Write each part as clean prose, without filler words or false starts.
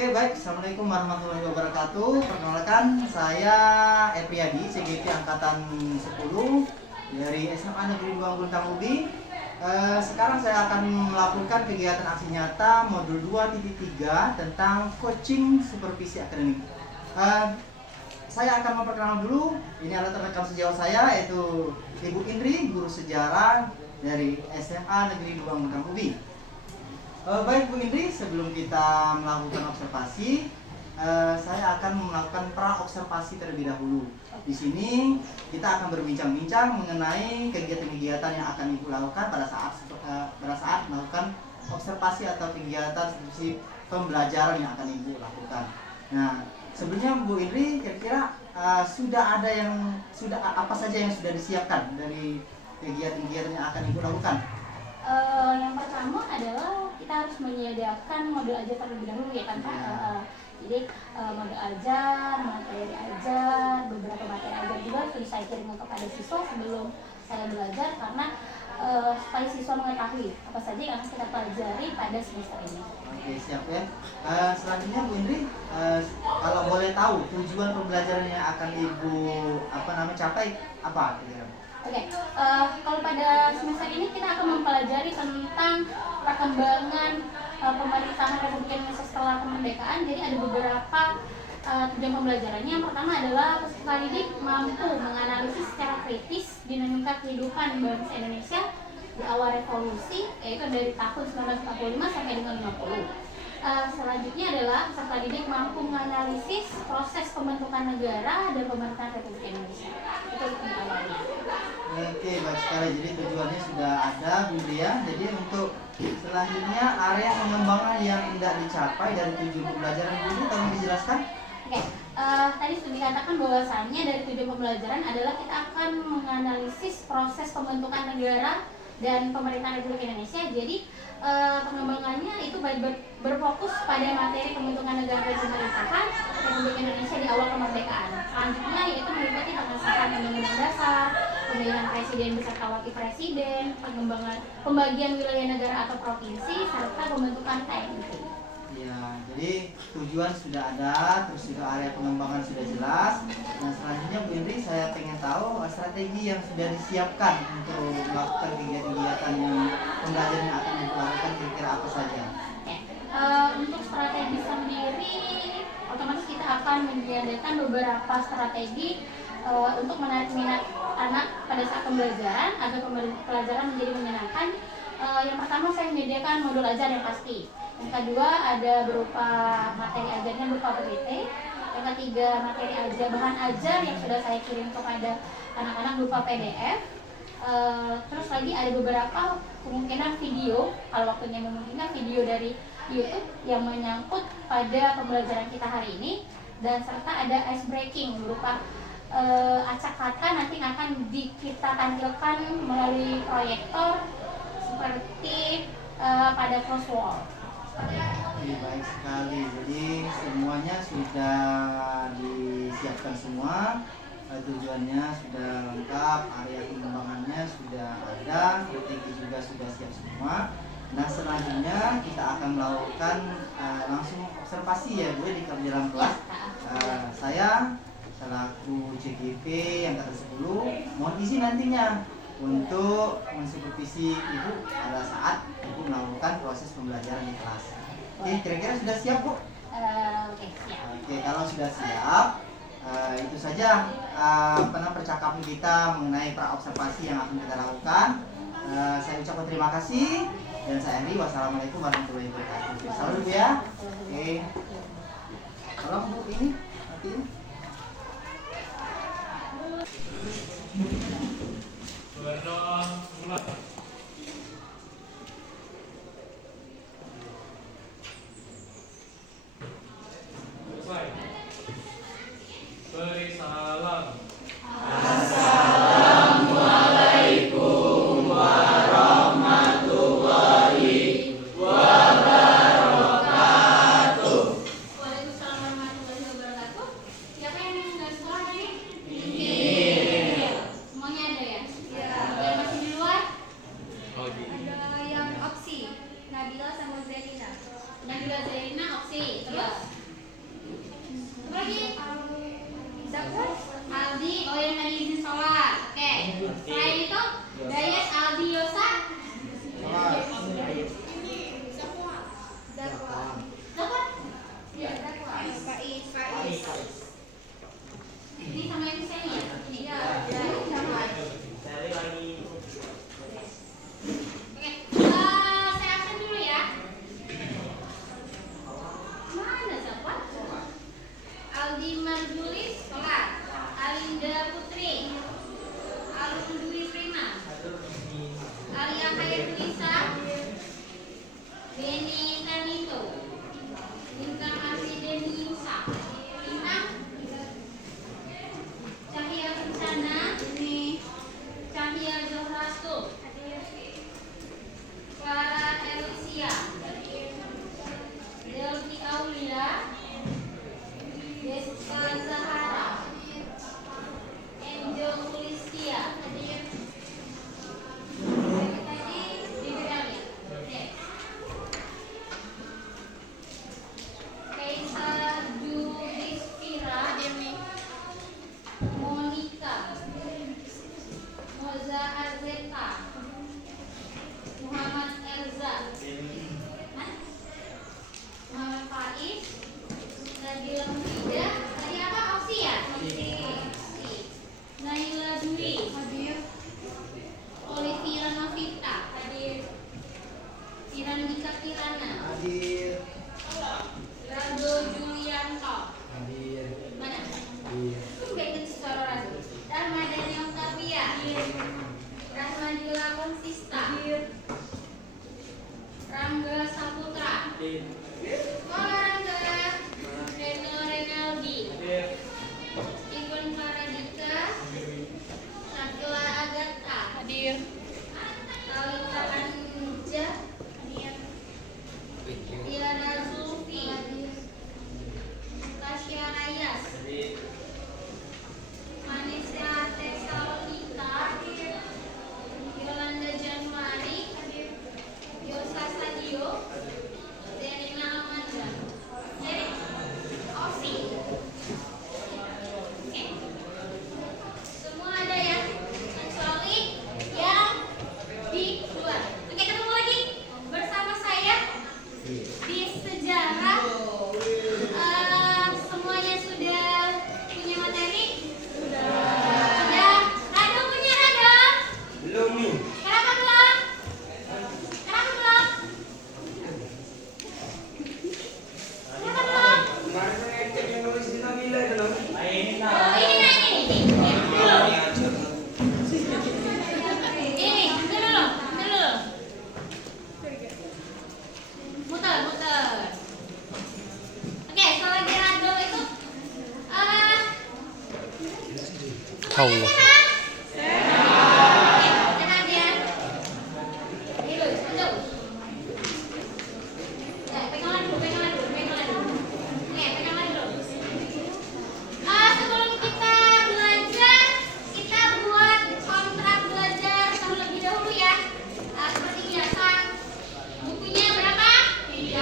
Oke, baik. Assalamualaikum warahmatullahi wabarakatuh. Perkenalkan, saya Epriyadi, CGP Angkatan 10 dari SMA Negeri 2 Guntang Ubi. Sekarang saya akan melakukan kegiatan aksi nyata modul 2.3 tentang coaching supervisi akademik. Saya akan memperkenalkan dulu. Ini adalah rekan sejauh saya, yaitu Ibu Indri, guru sejarah dari SMA Negeri 2 Guntang Ubi. Baik Bu Indri, sebelum kita melakukan observasi, saya akan melakukan pra-observasi terlebih dahulu. Di sini kita akan berbincang-bincang mengenai kegiatan-kegiatan yang akan Ibu lakukan pada saat melakukan observasi atau kegiatan diskusi pembelajaran yang akan Ibu lakukan. Nah, sebelumnya Bu Indri, kira-kira sudah ada apa saja yang sudah disiapkan dari kegiatan-kegiatan yang akan Ibu lakukan? Yang pertama adalah kita harus menyediakan modul ajar terlebih dahulu ya kan Pak. Jadi modul ajar, materi ajar, beberapa materi ajar juga sudah saya kirim kepada siswa sebelum saya belajar karena supaya siswa mengetahui apa saja yang akan kita pelajari pada semester ini. Oke, siap ya. Selanjutnya Bu Indri, kalau boleh tahu tujuan pembelajaran yang akan Ibu capai apa? Oke, kalau pada semester ini kita akan mempelajari tentang perkembangan pemerintahan Republik Indonesia setelah kemerdekaan. Jadi ada beberapa tujuan pembelajarannya. Yang pertama adalah peserta didik mampu menganalisis secara kritis dinamika kehidupan bangsa Indonesia di awal revolusi, yaitu dari tahun 1945 sampai dengan 50. Selanjutnya adalah peserta didik mampu menganalisis proses pembentukan negara dan pemerintahan Republik Indonesia. Itu yang awalnya. Oke, baik sekali. Jadi tujuannya sudah ada, Bu ya. Jadi untuk selanjutnya area pengembangan yang tidak dicapai dari tujuan pembelajaran ini tolong dijelaskan. Oke, tadi sudah dikatakan bahwasannya dari tujuan pembelajaran adalah kita akan menganalisis proses pembentukan negara dan pemerintahan Republik Indonesia. Jadi pengembangannya itu berfokus pada materi pembentukan negara dan pemerintahan Republik Indonesia di awal kemerdekaan. Selanjutnya yaitu meliputi pengesahan undang-undang dasar, pemilihan presiden beserta wakil presiden, pembagian wilayah negara atau provinsi, serta pembentukan TNI. Ya, jadi tujuan sudah ada, terus juga area pengembangan sudah jelas. Nah, selanjutnya Bu Indri, saya pengen tahu strategi yang sudah disiapkan untuk melakukan kegiatan-kegiatan yang pembelajaran yang akan dilakukan kira-kira apa saja? Untuk strategi sendiri, otomatis kita akan menyediakan beberapa strategi untuk menarik minat anak pada saat pembelajaran agar pembelajaran menjadi menyenangkan. Yang pertama saya menyediakan modul ajar yang pasti. Yang kedua ada berupa materi ajarnya berupa PPT. Yang ketiga materi ajar bahan ajar yang sudah saya kirim kepada anak-anak berupa PDF. Terus lagi ada beberapa kemungkinan video, kalau waktunya memungkinkan video dari YouTube yang menyangkut pada pembelajaran kita hari ini, dan serta ada ice breaking berupa acak kata nanti akan kita tampilkan melalui proyektor seperti pada crosswalk. Baik sekali. Jadi semuanya sudah disiapkan semua. Tujuannya sudah lengkap, area pengembangannya sudah ada, strategi juga sudah siap semua. Nah, selanjutnya kita akan melakukan langsung observasi ya Bu di dalam kelas. Saya selaku CGP yang kata 10 mohon izin nantinya untuk mensupervisi Ibu pada saat Ibu melakukan proses pembelajaran di kelas. Oke, kira-kira sudah siap Bu? Oke, siap. Oke, kalau sudah siap, itu saja percakapan kita mengenai pra-observasi yang akan kita lakukan. Saya ucapkan terima kasih dan saya akhiri. Wassalamualaikum warahmatullahi wabarakatuh. Salam dulu ya. Oke. Tolong Bu ini matiin. Berdoa mulai. Selesai. Beri salam. Assalamualaikum warahmatullahi wabarakatuh. Waalaikumsalam warahmatullahi wabarakatuh. Siapa yang nggak sekolah hari ini? Ini. Semuanya ada ya? Yang masih di luar? Hamzah. Muhammad Faiz. Nabila Mufidah. Tadi apa? Opsi ya? Opsi. Naila Dwi. Hadir. Olivia Novita. Hadir. Irandika Kirana. Hadir. Rado Julianto. Hadir. Mana? Hadir. Gak ikut sororan. Ramadhani Octavia. Rahmadila Konsista. Rangga Saputra. Sekolah Rangga. Reno Renaldi. Igun Paradika. Sakila Agatha. Hadir. Alita Anja. Hadir. Tiara Zulfi. Tasya Rayas. Manisya Tesalonika. Yolanda Januari. Yosa Sadio. Zerina Amanda. Jadi, Osi. Oke. Semua ada ya, kecuali yang di luar. Oke, ketemu lagi bersama saya di sejarah. Semuanya sudah punya materi? Sudah. Rado punya Rado? Belum. Kenapa belum? Kenapa belum? Kenapa belum? Kemarin saya ngecek yang nulis di Nabila itu loh. Oh, ini nah ini. Ini, bentar dulu. Muter. Oke, selagi Rado itu Allah. sehat ya. Ayo, betul. Pegangan dulu. Oke, pegangan dulu. Sebelum kita belajar, kita buat kontrak belajar terlebih dahulu ya. Seperti biasa. Bukunya berapa? 3.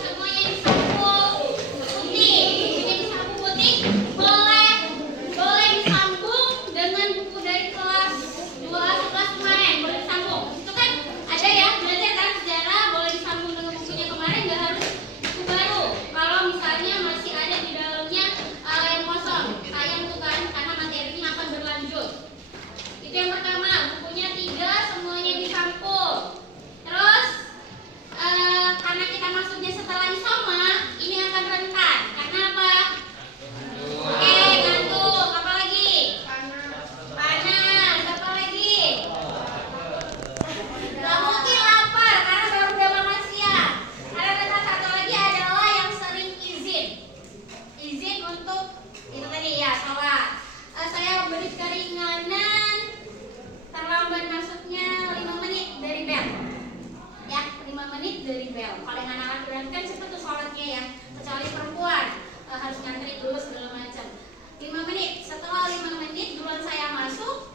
Semuanya disambung putih. Bukunya disambung putih. Boleh disambung dengan buku dari kelas 2 kelas kemarin. Boleh disambung. Itu kan ada ya, belajar kan sejarah, boleh disambung dengan bukunya kemarin, nggak harus buku baru. Kalau misalnya masih ada di dalamnya yang kosong, sayang tuh kan, karena materinya akan berlanjut. Itu yang pertama, bukunya 3, semuanya disambung. Terus karena kita masuknya setelah isoma, ini akan rentan. Karena apa? Oke, ngantuk. Apa lagi? Panas. Apa lagi? Gak mungkin lapar karena baru udah makan siang. Ada satu lagi adalah yang sering izin untuk itu tadi ya, sholat. Saya beri keringanan terlambat masuknya 5 menit dari bel. Ya, 5 menit dari bel. Kalau yang anak-anak kan cepet tuh sholatnya ya, kecuali perempuan harus ngantri dulu segala macam. 5 menit. Setelah 5 menit duluan saya masuk.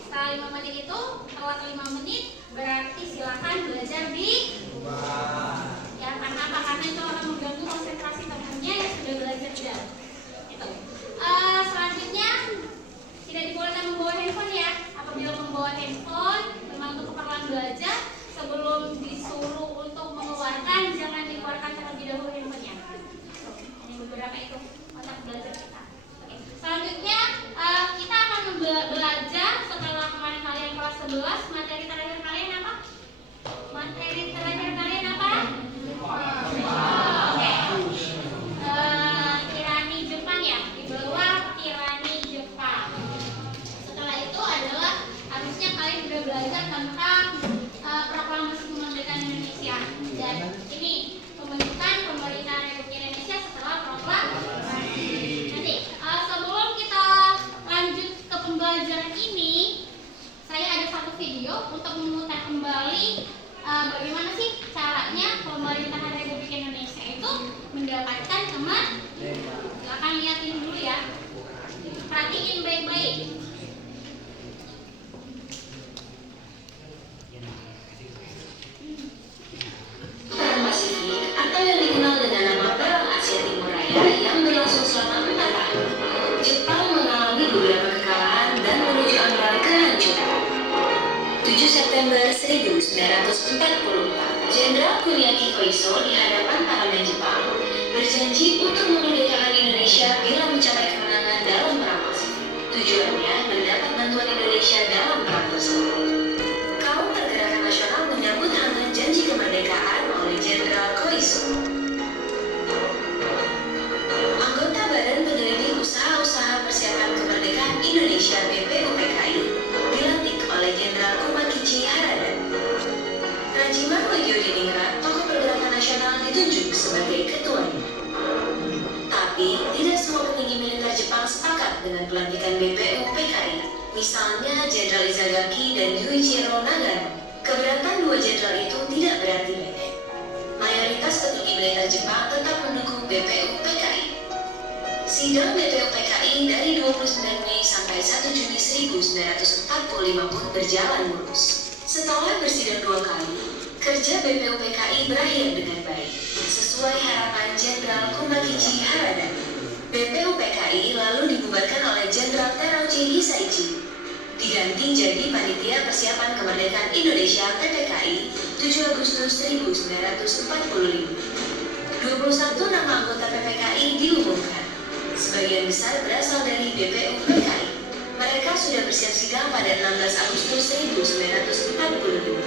Setelah 5 menit itu telat 5 menit, berarti silakan belajar di ya, karena apa? Karena itu akan mengganggu konsentrasi temannya yang sudah belajar jauh. Gitu. Selanjutnya tidak dibolehkan membawa handphone ya. Apabila membawa handphone memang untuk keperluan belajar, sebelum disuruh untuk mengeluarkan, jangan dikeluarkan terlebih dahulu handphonenya. Ini beberapa itu mata belajar kita. Oke. Selanjutnya kita akan belajar setelah kemarin kalian kelas 11, materi terakhir kalian apa? Materi terakhir kalian apa? Oke. Tirani Jepang ya, di bawah tirani Jepang. Setelah itu adalah harusnya kalian sudah belajar tentang proklamasi kemerdekaan Indonesia. Dan ini pembentukan pemerintahan Republik Indonesia setelah proklamasi. Nanti sebelum kita lanjut ke pembelajaran ini, saya ada satu video untuk memutar kembali bagaimana sih caranya pemerintahan Republik Indonesia itu mendapatkan kemerdekaan. Silakan lihatin dulu ya, perhatiin baik-baik. Perang Pasifik atau yang dikenal dengan nama Perang Asia Timur Raya yang berlangsung selama 4 tahun. Jepang mengalami beberapa kekalahan dan menuju ambang kehancuran. 7 September 1945, Jenderal Kuriaki Koiso di hadapan parlemen Jepang berjanji untuk memerdekakan Indonesia bila mencapai kemenangan dalam perang Pasifik. Tujuannya mendapat bantuan Indonesia dalam perang tersebut. Kaum pergerakan nasional menyambut hangat janji kemerdekaan oleh Jenderal Koiso. Anggota Badan Penyelidik Usaha-Usaha Persiapan Kemerdekaan Indonesia BPUPKI dilantik oleh Jenderal Kumakichi Harada. Rajiman Widodiningrat, tokoh pergerakan nasional, ditunjuk sebagai ketuanya. Tapi, tidak semua petinggi militer Jepang sepakat dengan pelantikan BPUPKI. Misalnya Jenderal Izagaki dan Yuichiro Nagano. Keberatan dua jenderal itu tidak berarti pendek. Mayoritas petinggi militer Jepang tetap mendukung BPUPKI. Sidang BPUPKI dari 29 Mei sampai 1 Juni 1945 pun berjalan mulus. Setelah bersidang 2 kali, kerja BPUPKI berakhir dengan baik, sesuai harapan Jenderal Kumakichi Harada. BPUPKI lalu dibubarkan oleh Jenderal Terauchi Hisaichi, diganti jadi Panitia Persiapan Kemerdekaan Indonesia PPKI 7 Agustus 1945. 21 nama anggota PPKI diumumkan. Sebagian besar berasal dari BPUPKI. Mereka sudah bersiap sidang pada 16 Agustus 1945.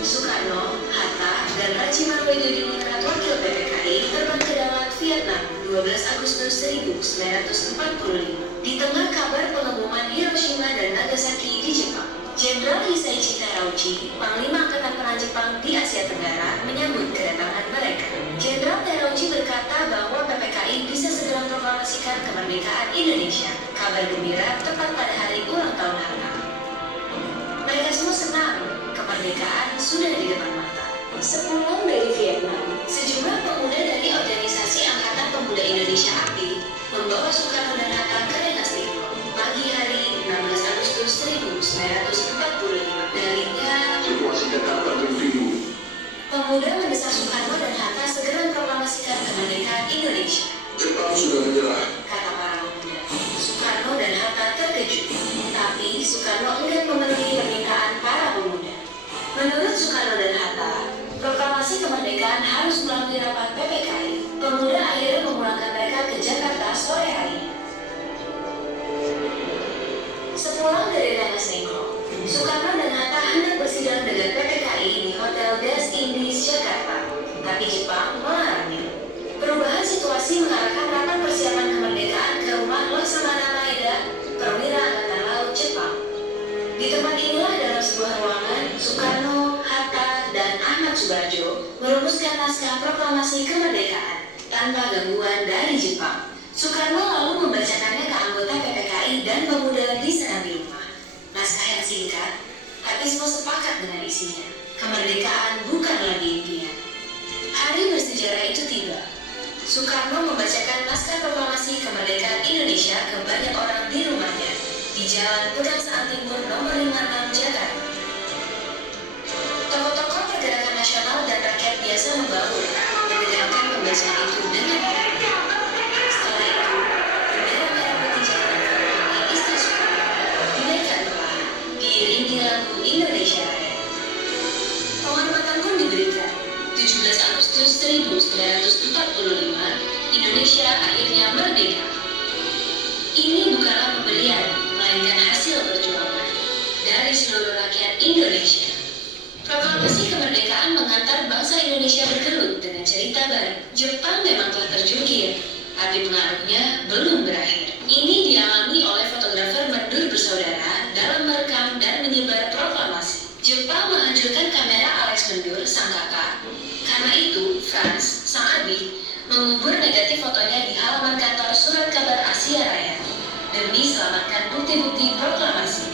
Soekarno, Hatta, dan Rajiman Widodiningrat wakil PPKI terbang ke darat Vietnam 12 Agustus 1945. Di tengah kabar pengeboman Hiroshima dan Nagasaki di Jepang, Jenderal Hisaichi Terauchi, Panglima Angkatan Perang Jepang di Asia Tenggara, menyambut kedatangan mereka. Jenderal Terauchi berkata bahwa PPKI bisa segera memproklamasikan kemerdekaan Indonesia. Kabar gembira tepat pada hari ulang tahun Hatta. Mereka semua senang, kemerdekaan sudah di depan mata. Sepulang dari Vietnam, sejumlah pemuda dari organisasi Angkatan Pemuda Indonesia AKTI membawa Soekarno dan Hatta ke Rengas Dengklok. Pagi hari 16 Agustus 1945, dalihnya pemuda mendesak Soekarno dan Hatta segera memproklamasikan kemerdekaan Indonesia. Jepang sudah menyerah, kata para pemuda. Soekarno dan Hatta terkejut, tapi Soekarno enggan memenuhi permintaan para pemuda. Menurut Soekarno dan Hatta, proklamasi kemerdekaan harus melalui rapat PPKI. Pemuda akhirnya memulangkan mereka ke Jakarta sore hari. Sepulang dari Rengas Dengklok, Soekarno dan Hatta hendak bersidang dengan PPKI di Hotel Das Indies Jakarta, tapi Jepang melarangnya. Perubahan situasi mengarahkan rapat persiapan kemerdekaan ke rumah Laksamana Maeda, perwira Angkatan Laut Jepang. Di tempat inilah dalam sebuah ruangan, Soekarno, Hatta, dan Ahmad Subarjo merumuskan naskah proklamasi kemerdekaan tanpa gangguan dari Jepang. Soekarno lalu membacakannya ke anggota PPKI dan pemuda di serambi rumah. Naskah yang singkat, tapi semua sepakat dengan isinya. Kemerdekaan bukan lagi impian. Hari bersejarah itu tiba. Soekarno membacakan naskah proklamasi kemerdekaan Indonesia ke banyak orang di rumahnya di Jalan Pegangsaan Timur nomor 56 Jakarta. Tokoh-tokoh pergerakan nasional dan rakyat biasa membangun mendengarkan pembacaan itu dengan baik. Setelah itu, bendera merah putih Jakarta di Istana Soekarno dinaikkan perlahan diiringi lagu Indonesia Raya. Penghormatan pun diberikan. 17 Agustus 1945, Indonesia akhirnya merdeka. Ini bukanlah pemberian, melainkan hasil perjuangan dari seluruh rakyat Indonesia. Proklamasi kemerdekaan mengantar bangsa Indonesia bergelut dengan cerita baru. Jepang memang telah terjungkir, tapi pengaruhnya belum berakhir. Ini dialami oleh fotografer Merdur bersaudara dalam merekam dan menyebar proklamasi. Jepang menghancurkan kamera Alex Merdur, sang kakak. Karena itu, Franz, sang adik, mengubur negatif fotonya di halaman kantor Surat Kabar Asia Raya demi selamatkan bukti-bukti proklamasi.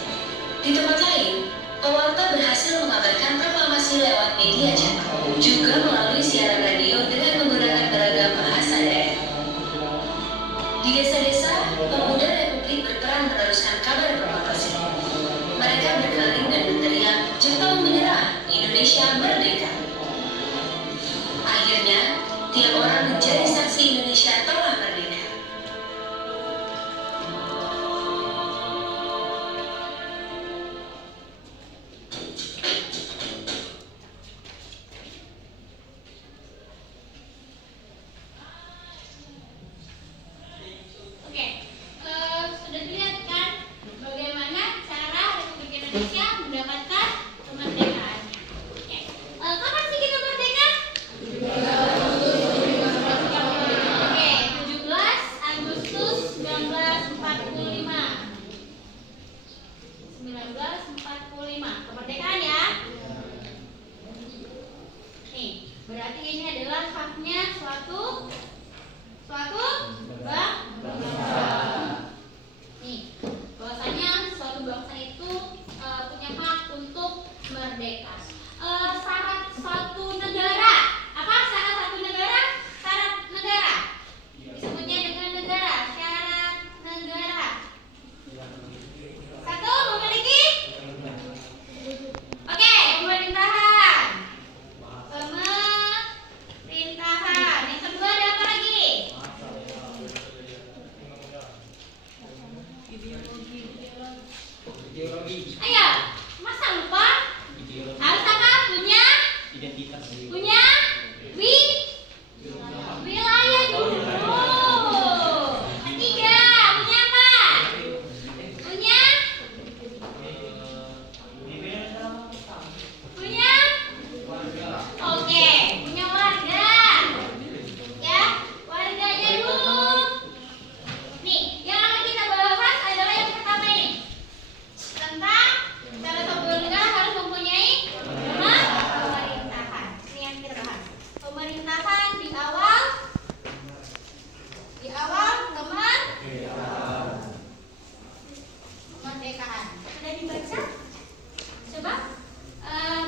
Di tempat lain, pewarta berhasil mengabarkan proklamasi lewat media cetak, juga melalui siaran radio dengan menggunakan beragam bahasa daerah. Di desa-desa, pemuda Republik berperan meneruskan kabar proklamasi. Mereka berkeliling dan berteriak, Jepang menyerah, Indonesia merdeka. Akhirnya, tiap orang menjadi saksi Indonesia telah merdeka. merdeka. Syarat suatu negara, apa syarat satu negara? Syarat negara disebutnya dengan negara. Syarat negara. Satu, memiliki. Oke, pemerintahan. Pemerintahan. Yang kedua ada apa lagi? Ideologi. Ayo, masa lupa? Harus apa? Punya? Punya? Wilayah dulu. Ketiga, punya apa? Punya? Punya? Oke, punya warga. Ya, warganya dulu. Nih, yang akan kita bahas adalah yang pertama ini. Tentang salah satu negara harus mempunyai pemerintahan. Ini yang kita bahas. Pemerintahan di awal kemerdekaan. Sudah dibaca? Coba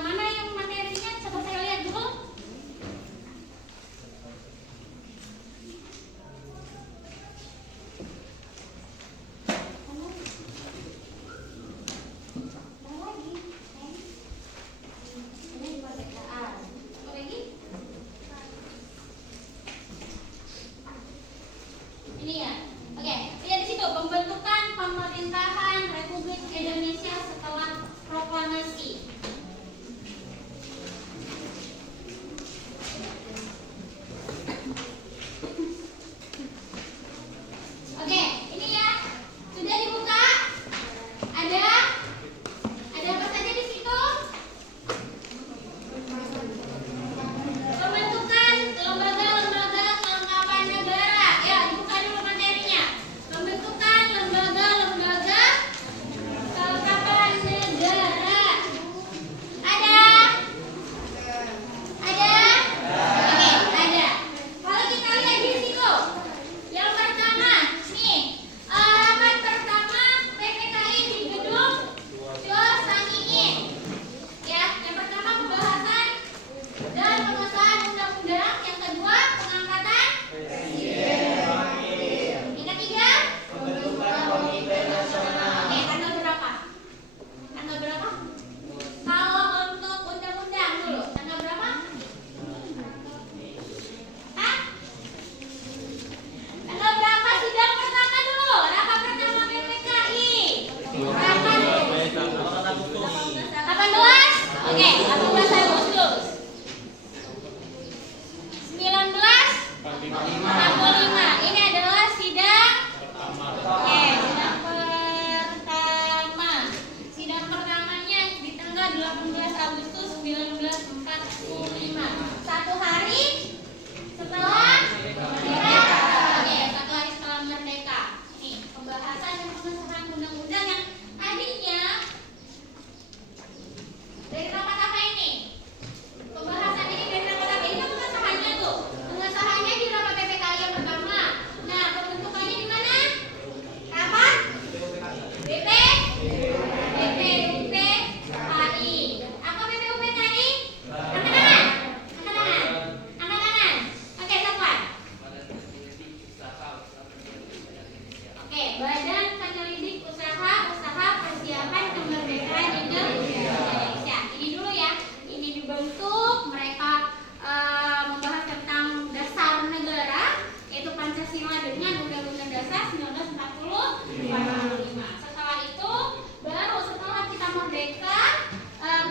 mana yang materinya? Coba saya lihat dulu. Ini kemerdekaan. Apa lagi? Ini ya. Oke, lihat di situ pembentukan pemerintahan Republik Indonesia setelah proklamasi. Oke, ini ya. Sudah dibuka? Ada apa saja di situ? Pembentukan lembaga-lembaga kelengkapan negara. Ya, dibuka dulu materinya. Pembentukan lembaga-lembaga kelengkapan negara. Ada? Ada? Oke, ada. Kalau kita lihat di situ, yang pertama, nih, rapat pertama PPKI di gedung Josaningin. Ya, yang pertama pembahasan dan pengesahan undang-undang. Yang kedua pengangkatan presiden. Yang ketiga pembentukan komite nasional. Oke, tanggal berapa? Tanggal berapa? Kalau untuk undang-undang dulu, tanggal berapa? Hah? Tanggal berapa sidang pertama dulu? Rapat pertama PPKI. Rapat 18? Oke, 18 Agustus. 19? 45. Ini adalah sidang Oke, sidang pertama. Sidang pertamanya di tanggal 18 Agustus 1945. Satu hari setelah merdeka. Oke, satu hari setelah merdeka. Nih, pembahasan dan pengesahan undang-undang yang tadinya dari rapat apa ini? Pembahasan ini dari rapat apa? Ini kan pengesahannya tuh. Pengesahannya di rapat PPKI yang pertama. Nah, pembentukannya di mana? Rapat BPUPKI. Apa BPUPKI? Angkat tangan. Angkat tangan. Oke, satuan. Oke, Badan Penyelidik Usaha Persiapan Kemerdekaan Indonesia. Ini dulu ya. Ini dibentuk, mereka membahas tentang dasar negara, yaitu Pancasila dengan Undang-Undang Dasar 1945. Setelah itu, baru setelah kita merdeka,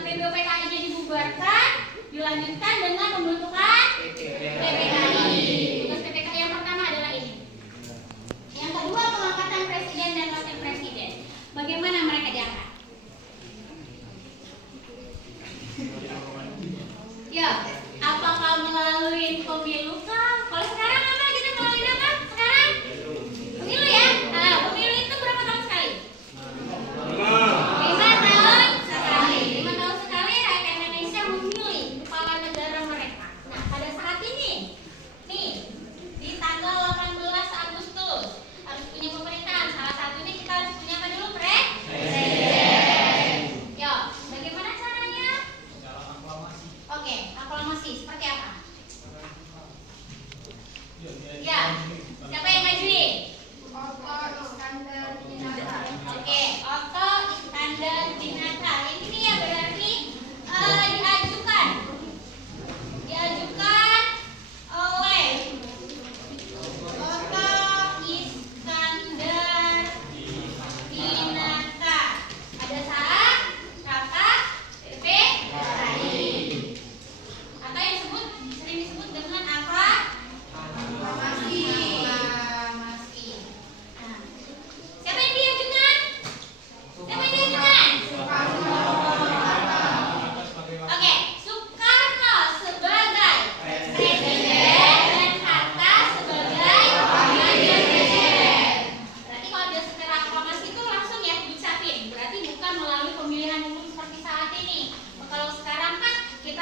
BPUPKI-nya dibubarkan, dilanjutkan dengan pembentukan PPKI. Tugas PPKI yang pertama adalah ini. Yang kedua, pengangkatan presiden dan wakil presiden. Bagaimana mereka diangkat? Ya, apakah melalui pemilu kah? Kalau sekarang apa kita melalui apa? Sekarang pemilu ya. Nah, pemilu itu berapa tahun sekali? 5 tahun sekali. 5 tahun sekali rakyat Indonesia memilih kepala negara mereka. Nah,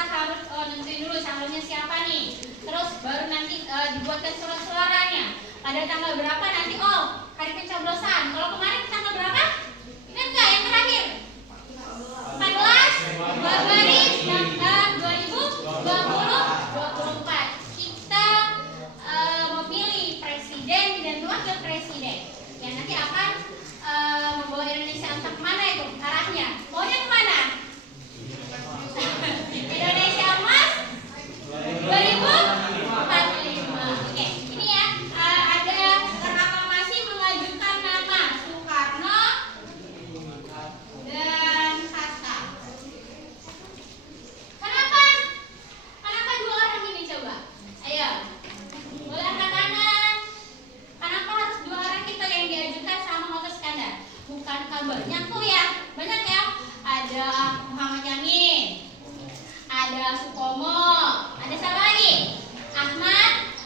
harus nentuin dulu calonnya siapa nih. Terus baru nanti dibuatkan surat suaranya. Pada tanggal berapa nanti? Oh, hari pencoblosan. Kalau kemarin tanggal berapa? Ingat nggak yang terakhir? 14 Februari 2024. Kita memilih presiden dan wakil presiden yang nanti akan membawa Indonesia entah kemana itu arahnya. Maunya kemana? Indonesia Emas 2045. Oke, ini ya ada teraklamasi mengajukan nama Soekarno dan Hatta. Kenapa? Kenapa dua orang ini coba? Ayo, boleh angkat tangan. Kenapa harus dua orang kita yang diajukan sama Mohd Iskandar? Bukankah banyak tuh ya? Banyak ya. Ada Muhammad Yamin, ada Supomo, ada siapa lagi? Ahmad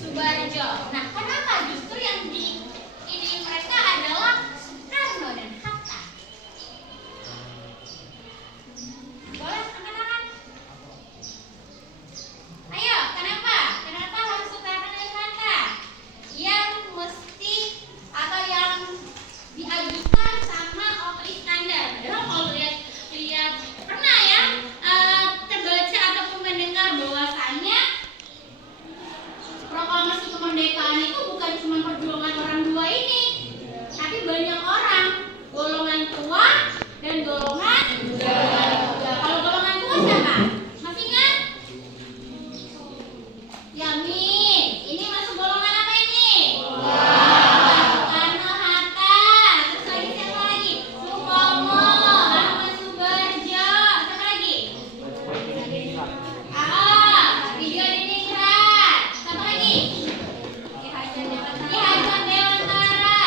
Subarjo. Nah, kenapa justru yang di ini mereka adalah Soekarno dan Hatta? Boleh angkat tangan. Ayo, kenapa? Kenapa harus Soekarno dan Hatta? Yang mesti atau yang diajukan sama Mohd Iskandar. Padahal kalau lihat pernah ya terbaca ataupun mendengar bahwasannya proklamasi kemerdekaan itu bukan cuma perjuangan orang dua ini, tapi banyak orang, golongan tua dan golongan muda. Kalau golongan tua siapa? Masih ingat? Yamin. Ini masuk golongan apa ini? Soekarno, Hatta. Terus lagi siapa lagi? Supomo, Ahmad Subarjo. Siapa lagi? Video Diningrat. Siapa lagi? Ki Hajar Dewantara.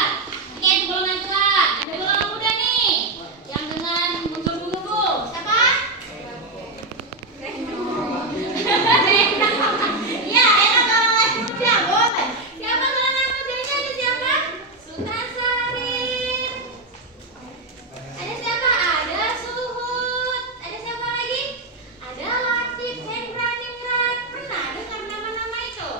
Oke, itu golongan tua. Ada golongan muda nih, yang dengan menggebu-gebu. Siapa? Ya, enak golongan muda, boleh. Siapa golongan mudanya? Ada siapa? Sultan Syarif. Ada siapa? Ada Suhud. Ada siapa lagi? Ada Latif Hendra Ningrat. Pernah dengar nama-nama itu?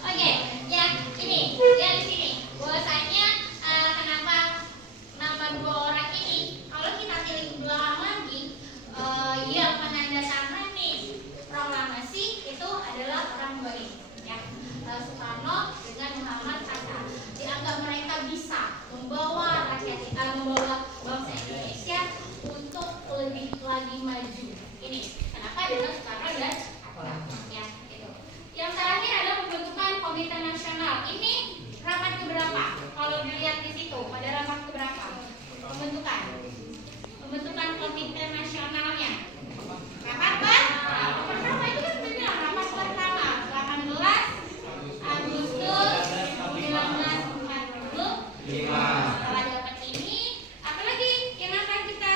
Oke, ya ini lihat di sini. Bahwasanya kenapa nama dua orang ini? Kalau kita tilik ke belakang lagi, yang menandatangani proklamasi itu adalah orang dua ini, ya. Soekarno dengan Muhammad Hatta. Dianggap mereka bisa membawa rakyat kita, membawa bangsa Indonesia untuk lebih lagi maju. Ini kenapa adalah Soekarno dan Hatta, ya itu. Yang terakhir adalah pembentukan Komite Nasional. Ini rapat keberapa? Kalau dilihat di situ, pada rapat keberapa? Pembentukan Komite Nasionalnya. Rapat pertama itu kan sudah bilang rapat pertama 18 Agustus 1945. Setelah dapat ini, apa lagi yang akan kita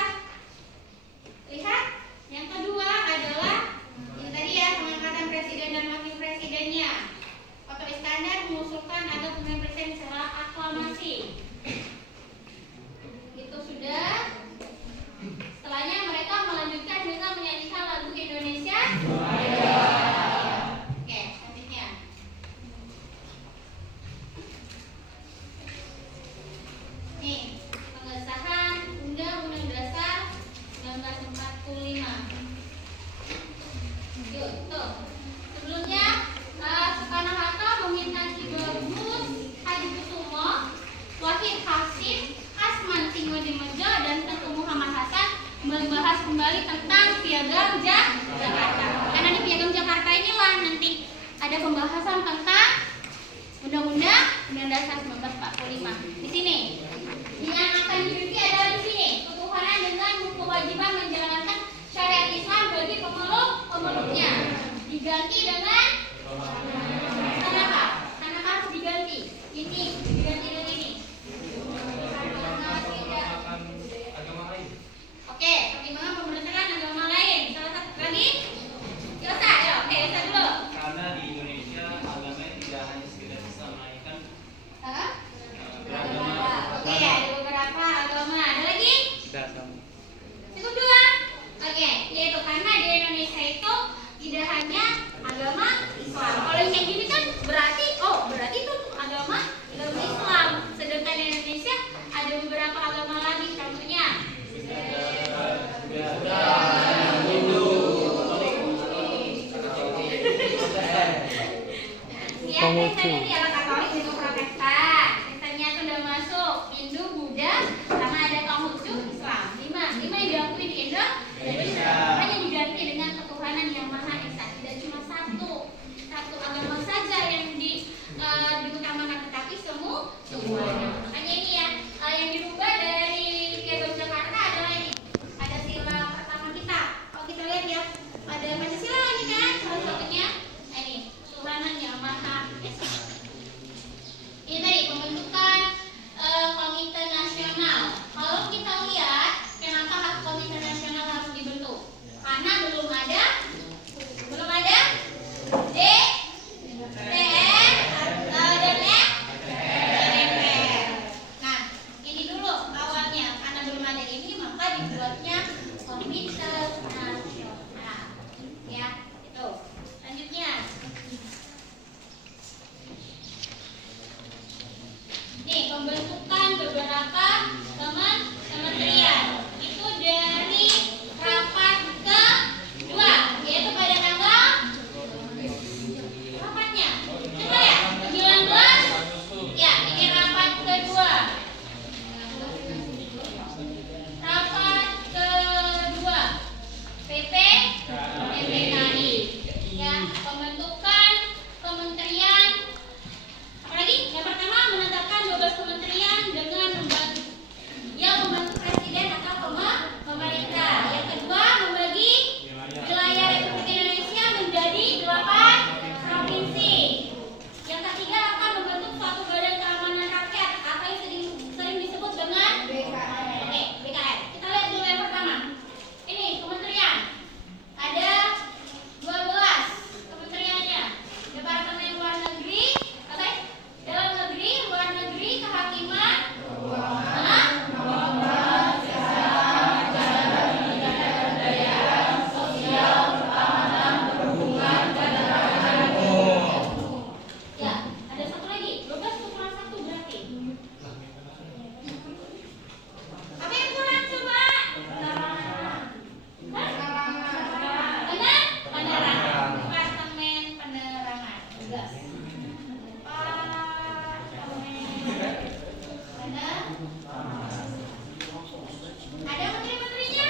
lihat? Yang kedua adalah yang tadi ya, pengangkatan presiden dan wakil presidennya. Mohd Iskandar mengusulkan agar pemilihan presiden secara aklamasi. Itu sudah. Setelahnya mereka melanjutkan dengan menyanyikan lagu Indonesia. Oke, selanjutnya. Nih, pengesahan Undang-Undang Dasar 1945. Yuk, tuh. Sebelumnya Soekarno Hatta meminta Ki Bagus Hadikusumo, Wahid Hasim, Asman Singodimedjo dan Tengku Muhammad Hasan membahas kembali tentang Piagam Jakarta. Karena di Piagam Jakarta inilah nanti ada pembahasan tentang Undang-Undang Dasar 1945. Di sini yang akan diikuti adalah di sini ketuhanan dengan kewajiban menjalankan syariat Islam bagi pemeluknya. Diganti dengan kenapa? Karena harus diganti. Ini diganti dengan ini. Karena tidak. Oke, pertimbangan pembentukan agama lain. Salah satu lagi. Yosa, ya, oke, Yosa dulu. Karena di Indonesia agamanya tidak hanya sekedar disampaikan Hah? beragama. Oke, ada Hanya ini ya, yang dirubah dari Piagam Jakarta adalah ini. Ada sila pertama kita. Kalau kita lihat ya, ada Pancasila ini kan, salah satunya. Nah, ini Tuhanan Yang Maha Esa. Ini tadi pembentukan Komite Nasional. Kalau kita lihat, kenapa Komite Nasional harus dibentuk? Karena belum ada DPR dan DPR. Nah, ini dulu awalnya karena belum ada ini maka dibuatnya Komite Nasional. Ya, itu. Selanjutnya. Nih, pembentukan beberapa kementerian. Itu dari rapat kedua, yaitu pada tanggal rapatnya. Coba ya, 19. Ya, ini rapat kedua. Rapat kedua. PPKI. Ya, pembentukan kementerian. Apalagi yang pertama menetapkan 12 kementerian dengan yang membantu presiden atau pemerintah. Yang kedua membagi wilayah Republik Indonesia menjadi 8 provinsi. Yang ketiga akan membentuk suatu badan keamanan rakyat atau yang sering disebut dengan BKN. Kita lihat dulu yang pertama. Ini kementerian. Ada 12 kementeriannya. Departemen Luar Negeri, Dalam Negeri, Luar Negeri, Kehakiman, ya, ada satu lagi, 12 kurang 1 berarti. Apa yang kurang coba? Penerangan. Departemen Penerangan. 12. Ada menteri-menterinya?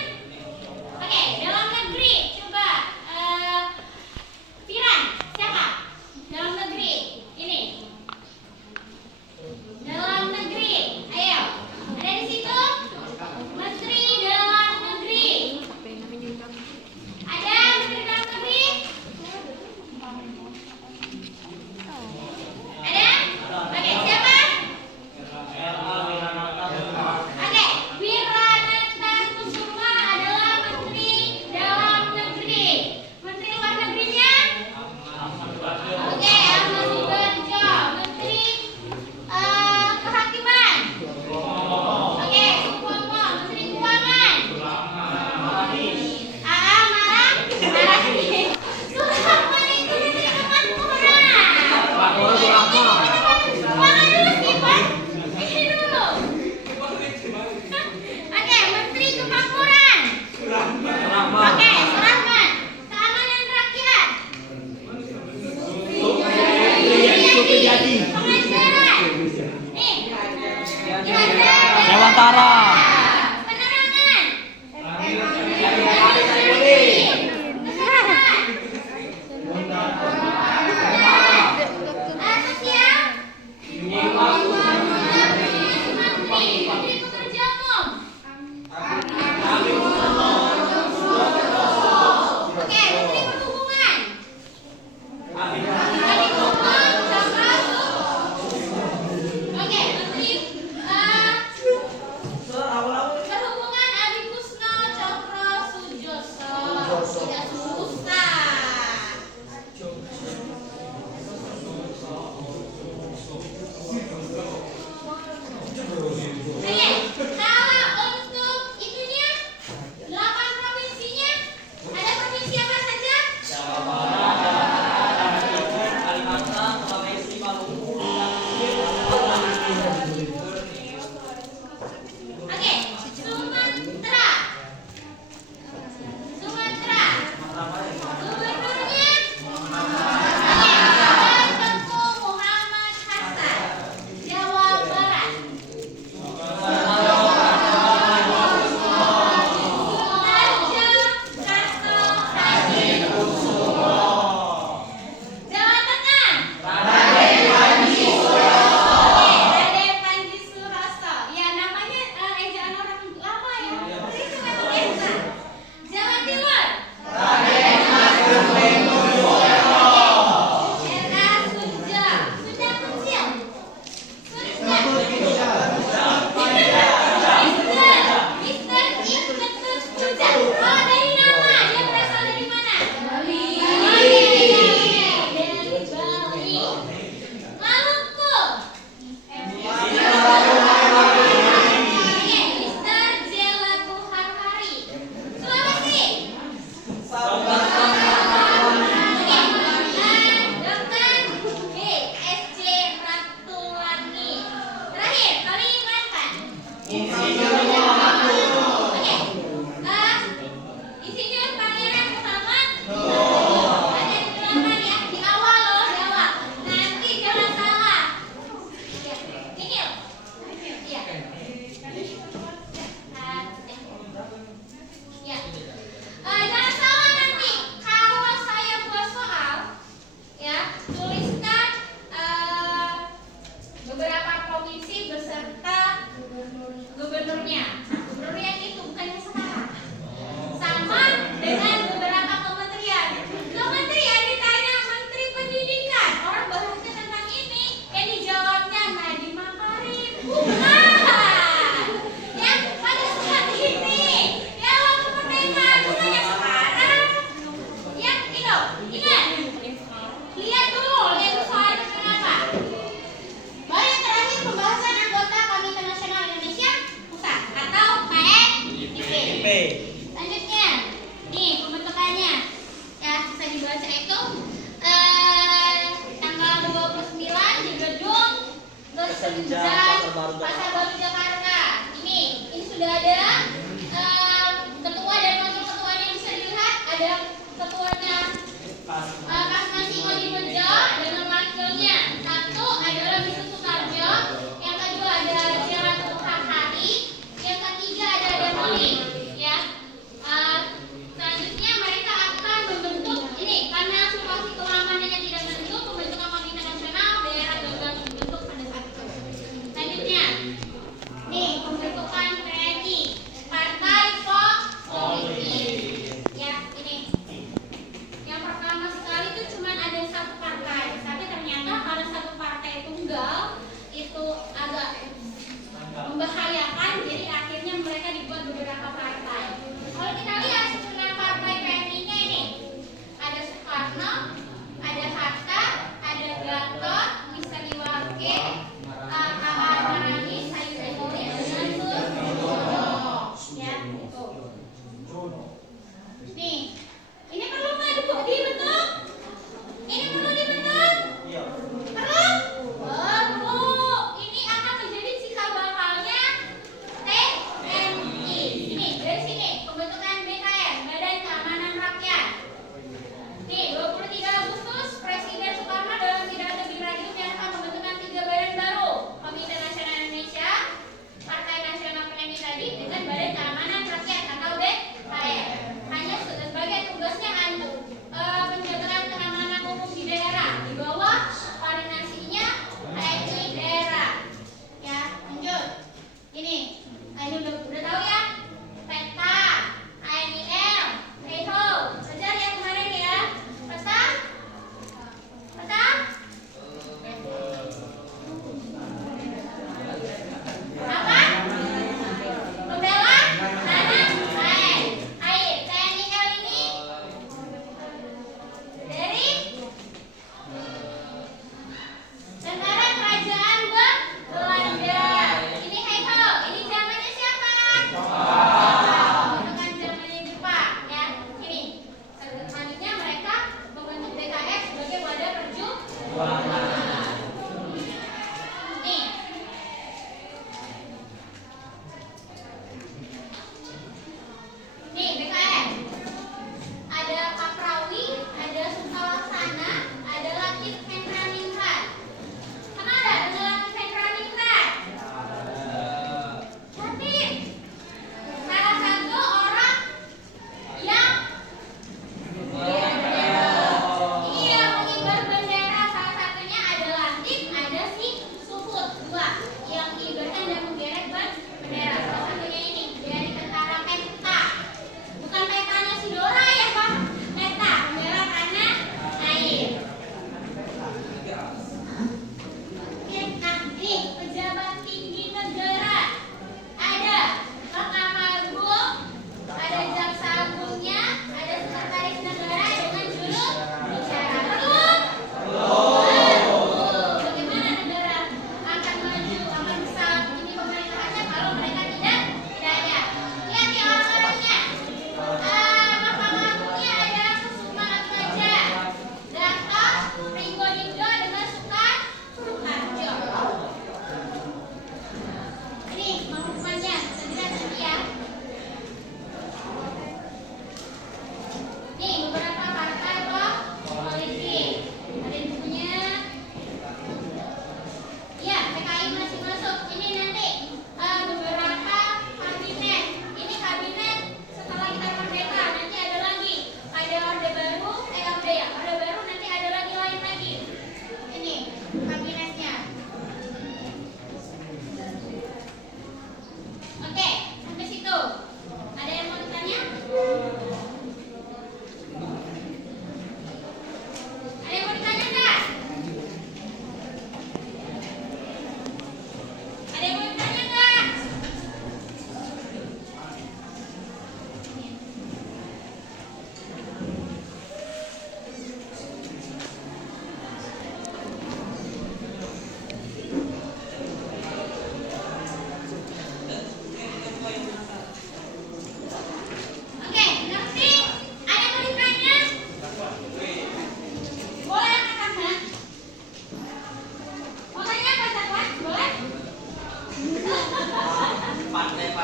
Oke, dalam negeri. Coba Piran, siapa? Dalam negeri. Ini. Dalam negeri. Ayo. Ada di situ? Menteri Dalam Negeri. Ada Menteri Dalam Negeri? Ada? Oke, siapa? Oke, Wiranata Kusuma adalah Menteri Dalam Negeri. Menteri Luar Negerinya? Oke, Ahmad Subarjo. Menteri Kehakiman? Oke, Supomo. Menteri Keuangan? Marani. Sulaiman itu Menteri Kemakmuran. Keuangan dulu sih, Pak. Ini dulu. Oke, Menteri Kemakmuran. Oke, Surahman. Keamanan Rakyat. Pengajaran. Nih. Dewantara. Penerangan. Sosial. Menteri Pekerja Umum. Oke, Menteri Perhubungan. Menteri Perhubungan, Oke, Menteri Insinyur Muhammad Nur. Oke. Insinyur Pangeran Muhammad. Ada di belakang ya, di awal loh, di awal. Nanti jangan salah. Ya, ini loh. Iya. Ya. Jangan salah nanti. Kalau saya buat soal, ya, tuliskan beberapa provinsi beserta gubernurnya. Gubernur yang itu bukan yang sekarang. Sama dengan beberapa kementerian. Kementerian ditanya Menteri Pendidikan, orang bahasnya tentang ini, yang dijawabnya Nadiem Makarim. Bukan. Ya, pada saat ini, ya waktu pernikahan bukan yang sekarang. Ya, itu, ingat. Lihat dulu soalnya kenapa. Baik, terakhir pembahasan anggota Komite Nasional Indonesia Pusat. Kata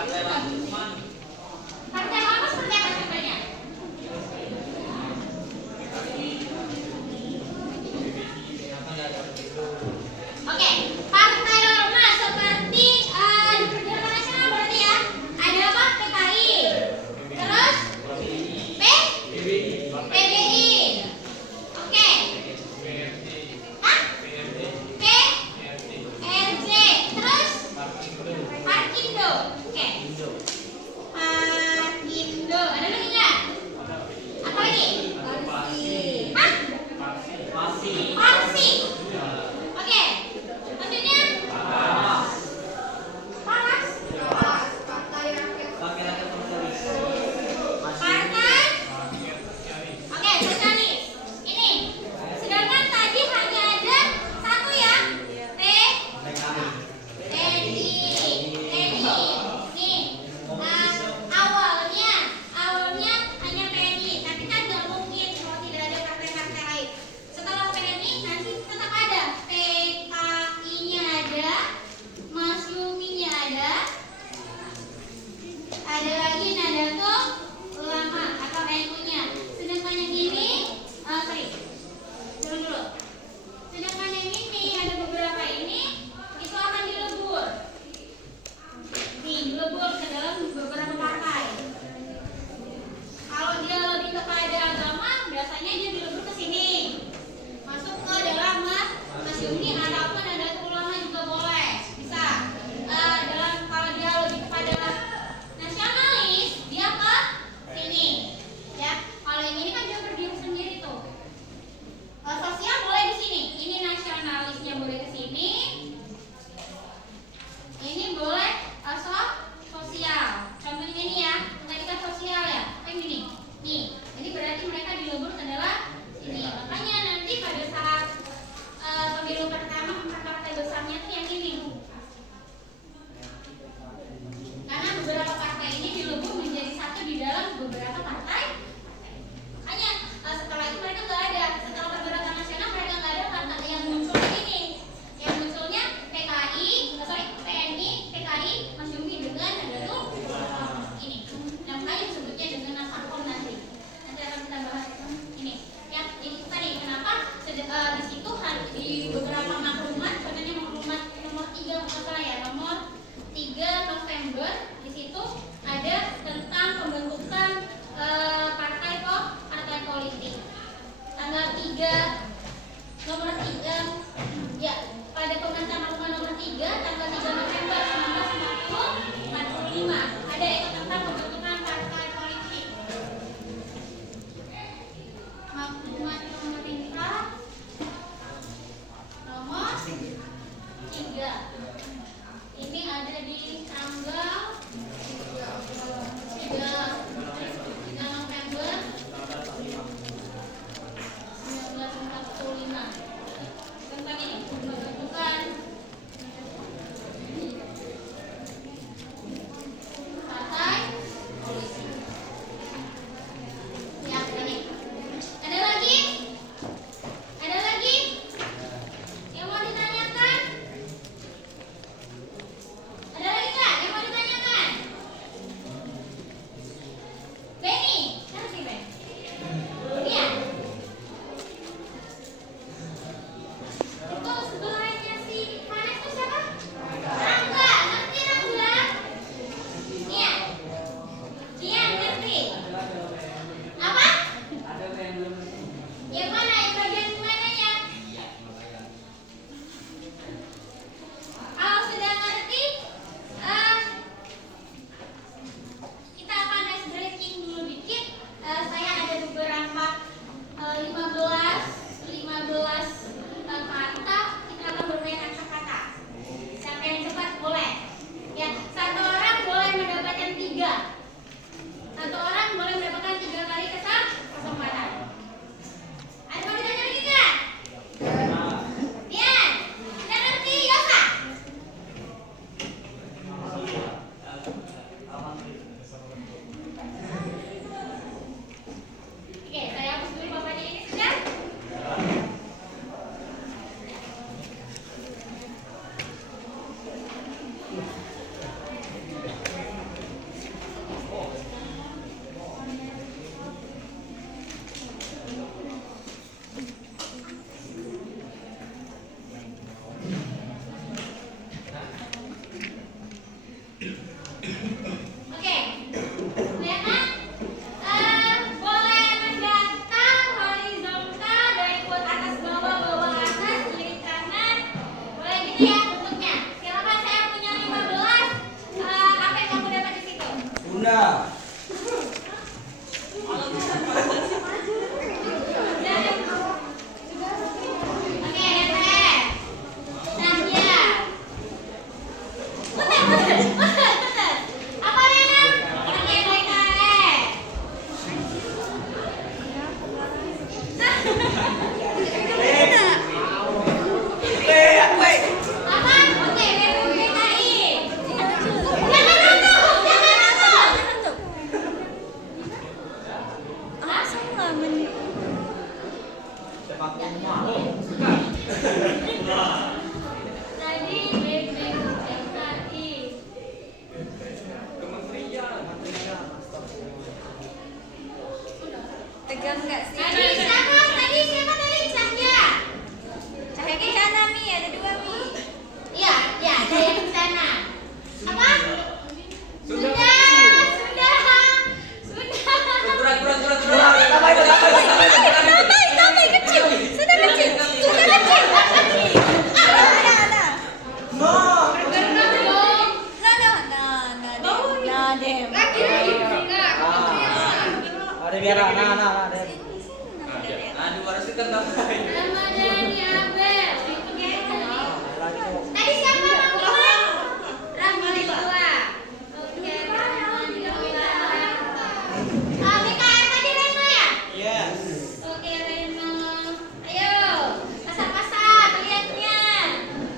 Partai lama seperti apa contohnya? Oke, partai lama seperti di Pergerakan Nasional berarti ya. Ada apa? PKI. Terus PBI. Oke. Hah? PRJ. Terus Parkindo. Oke. Oke. Lihat. Boleh mendatar horizontal dari quote atas bawah bawah atas kiri kanan. Boleh gitu ya bentuknya. Silakan, saya punya 15. Apa yang kamu dapat di situ? Bunda. Oke, Teh. Nadia. Bentar. Apa Rena? Oke, baik, Teh. Apa? Oke, BPKI. Jangan nonton, jangan nonton. Tadi BPKI. Tegang nggak sih? Tadi siapa? Tadi Cahya. Cahaya Kencana Mi, ada 2 Mi. Iya, Cahya Kencana. Apa? Sudah. Tambah kecil. Sudah kecil. Nah, deh. Ada biar anak-anak ada. Ramadhani Abel. Tadi siapa namanya? Rahmani Tua. Oke, Rahmani Tua. BKM tadi Reno ya? Yes. Oke, Reno. Ayo, pasang-pasang lihatnya.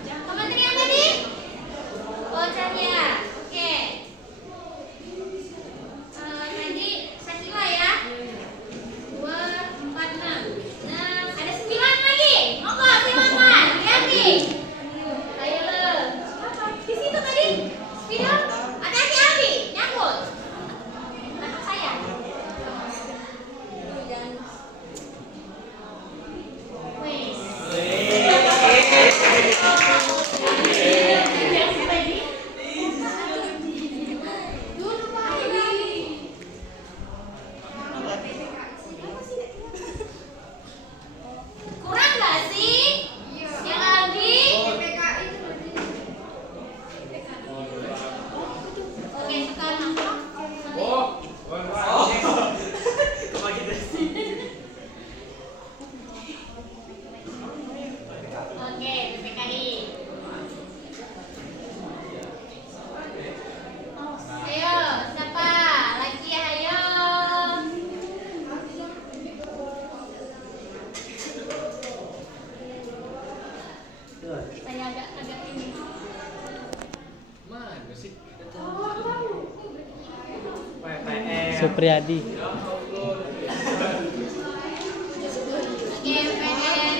Kementerian tadi? Oh, Cahya. Oke. Tadi Sakila ya? 2, 4, 6. Nah, ada 9 lagi. Monggo silakan. Lihat. Ayo lo. Di situ tadi. Spidol. Hati-hati Aldi. Nyangkut. Tangkap saya. Wes. Dulu Pak. Kurang nggak sih? Yang Aldi? Oke, sekarang Oke, BPKI. Ayo, siapa? Lagi ayo. Saya agak ini. Supriyadi. Oke, PN.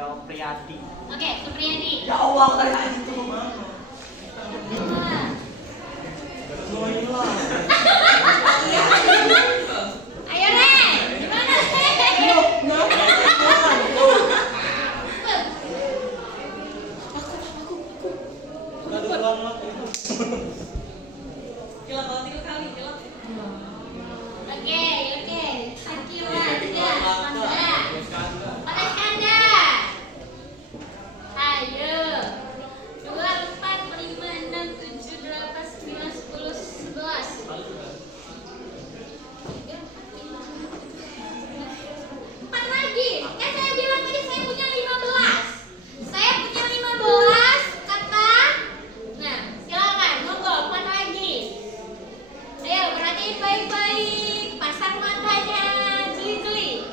Supriyadi. Oke, Supriyadi. Ya Allah, kayak itu mah. Ayo Ren, gimana Ren? Oke, Sakila, tidak, Skandar. Pakai Skandar. Ayo. 2, 4, 5, 6, 7, 8, 9, 10, 11. 4 lagi. Kan saya bilang tadi saya punya 15. Saya punya 15 kata. Nah, silakan monggo 4 lagi. Ayo perhatiin baik-baik. Pasang matanya jeli-jeli.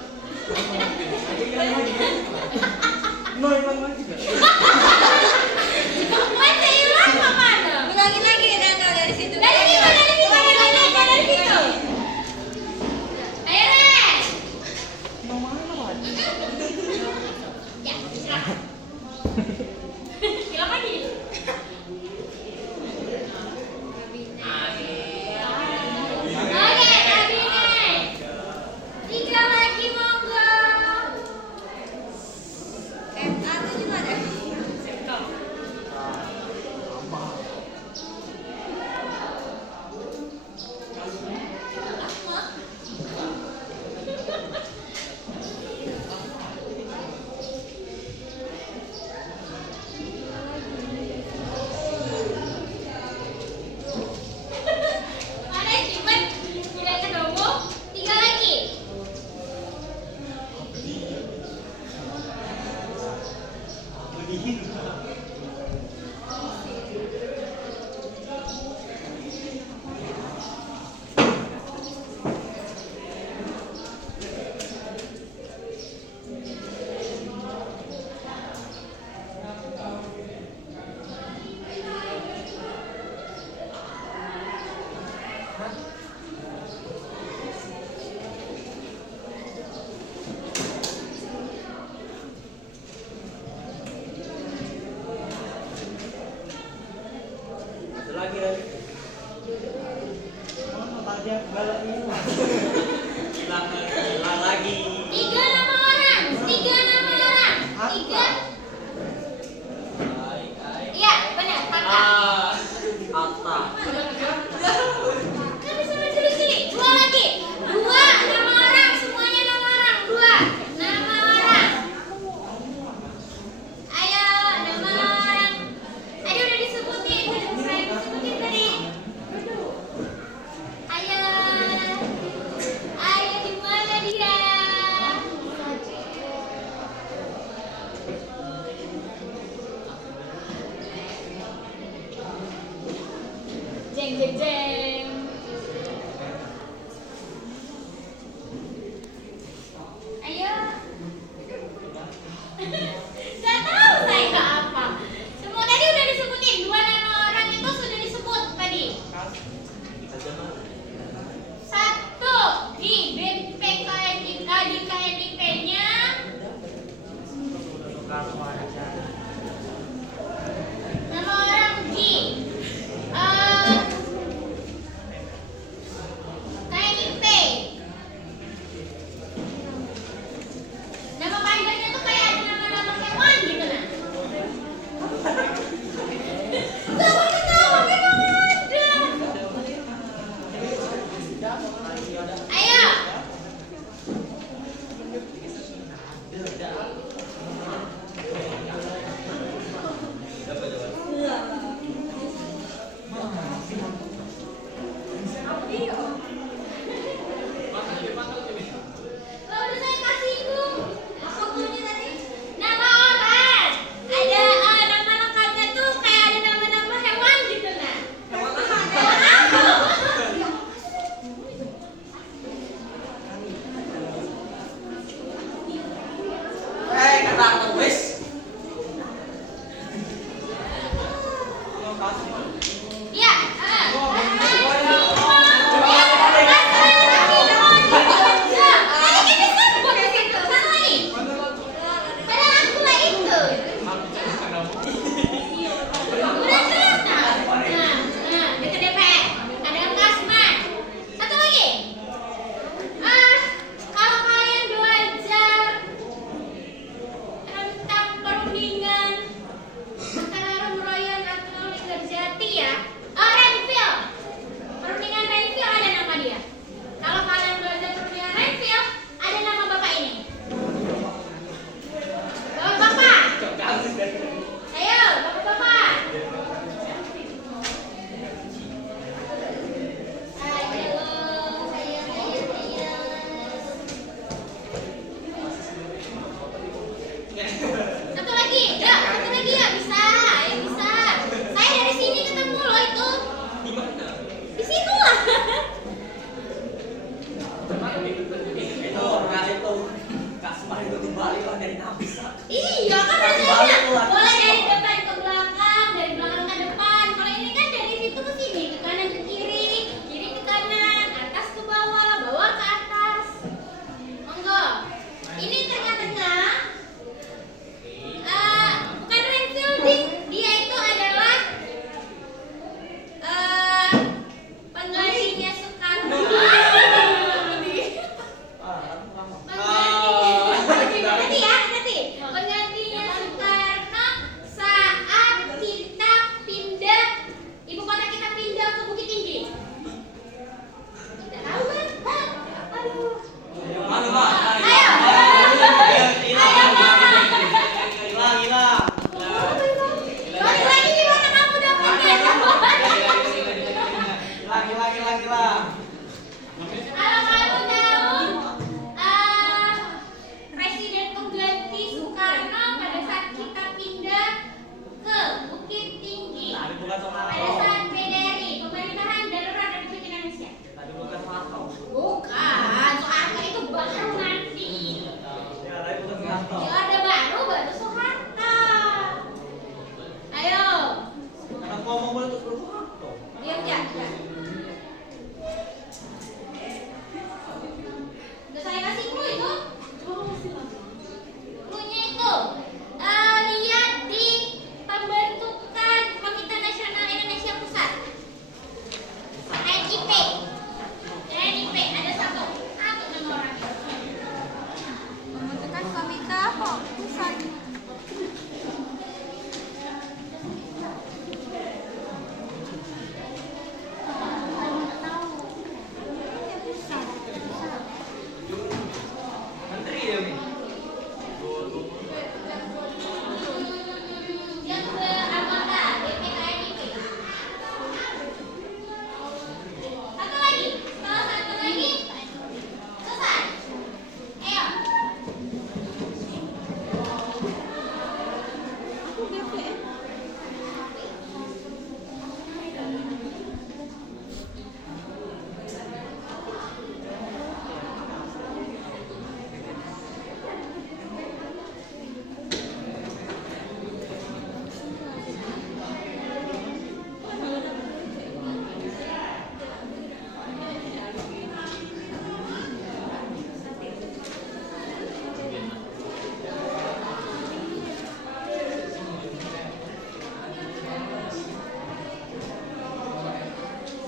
Masih hilang kemana? Ulangin lagi Reno dari situ. Dari situ. Ayo Ren. Ya, silakan. Silakan lagi. Oke, kabinet. 3 lagi Iya kan biasanya boleh dari depan ke belakang, dari belakang ke depan. Kalau ini kan dari situ ke sini, ke kanan ke kiri, kiri ke kanan, atas ke bawah, bawah ke atas. Monggo. Ini tengah-tengah. Bukan Renfielding, dia itu adalah penggantinya Soekarno. Penggantinya Soekarno saat kita pindah, ibu kota kita pindah ke Bukit Tinggi. Tidak tahu kan? Aduh. Ayo. Balik lagi di mana kamu dapetnya? Kalau kamu tahu, presiden pengganti Soekarno pada saat kita pindah ke Bukit Tinggi, pada saat PDRI, Pemerintahan Darurat Republik Indonesia. Bukan, Soeharto itu baru nanti. Ya ada baru Soeharto. Ayo. Diam ya. Udah saya kasih clue itu. Clue-nya itu lihat di pembentukan Komite Nasional Indonesia Pusat. NIP. NIP ada satu nama orangnya. Pembentukan komite apa? Pusat. Yang ke anggota DPKNIP. Satu lagi, salah satu lagi. Selesai. Ayo.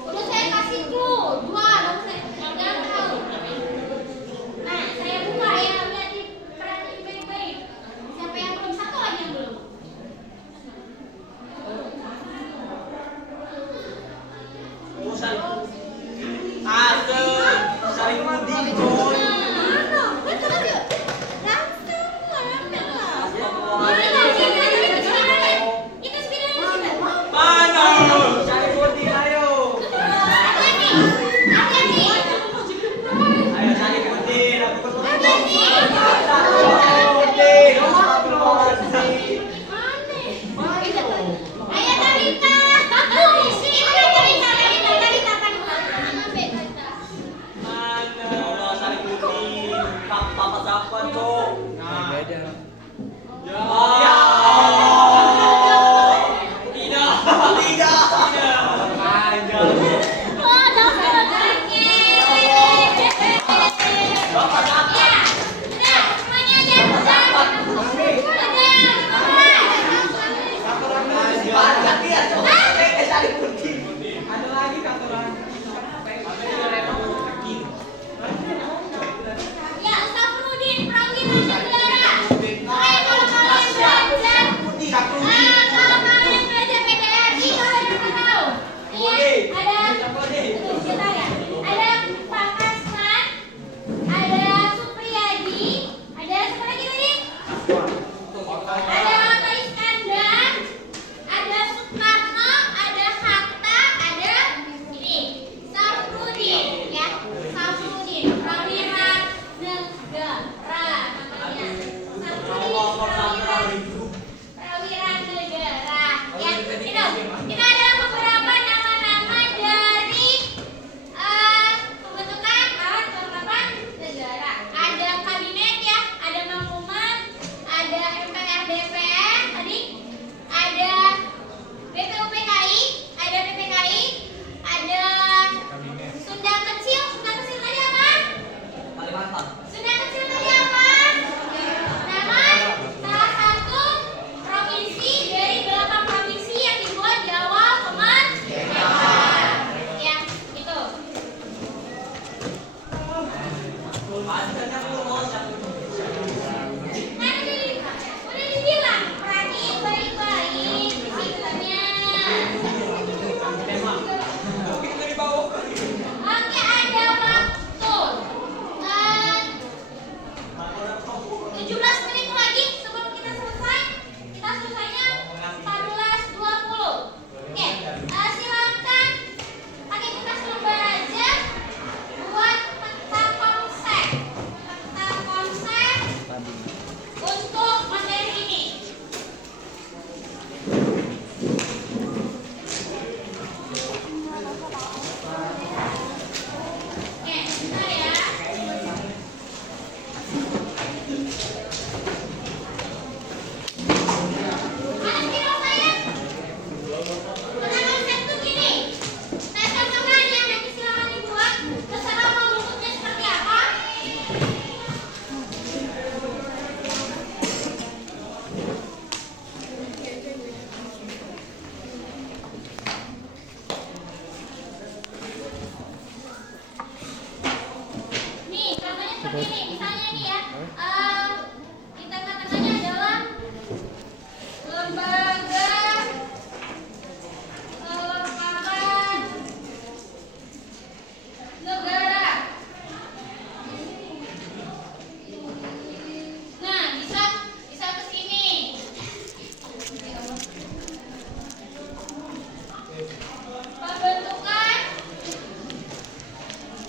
Udah saya kasih clue, dua, baru saya jangan tahu. Nah, saya buka ya, lihat diperhatiin baik-baik. Siapa yang belum? Satu lagi yang belum. Kita sepeda dulu kita. Ayo Talita. Ya, Safrudin, Prangin Udah dibilang, perhatiin baik-baik sistemnya. Oke, ada waktu. 17 menit lagi sebelum kita selesai. Kita selesainya 14.20. Oke, silakan pakai kertas lembar aja buat peta konsep. Peta konsep untuk materi ini. Oke, bentar ya. Ada kira saya? Peta konsep tuh gini. Saya contohkan ya, nanti silakan dibuat. Terserah mau bentuknya seperti apa. Nih, contohnya seperti ini. Misalnya nih ya, kita katakannya adalah lembaga kelengkapan negara. Nah, bisa ke sini. Pembentukan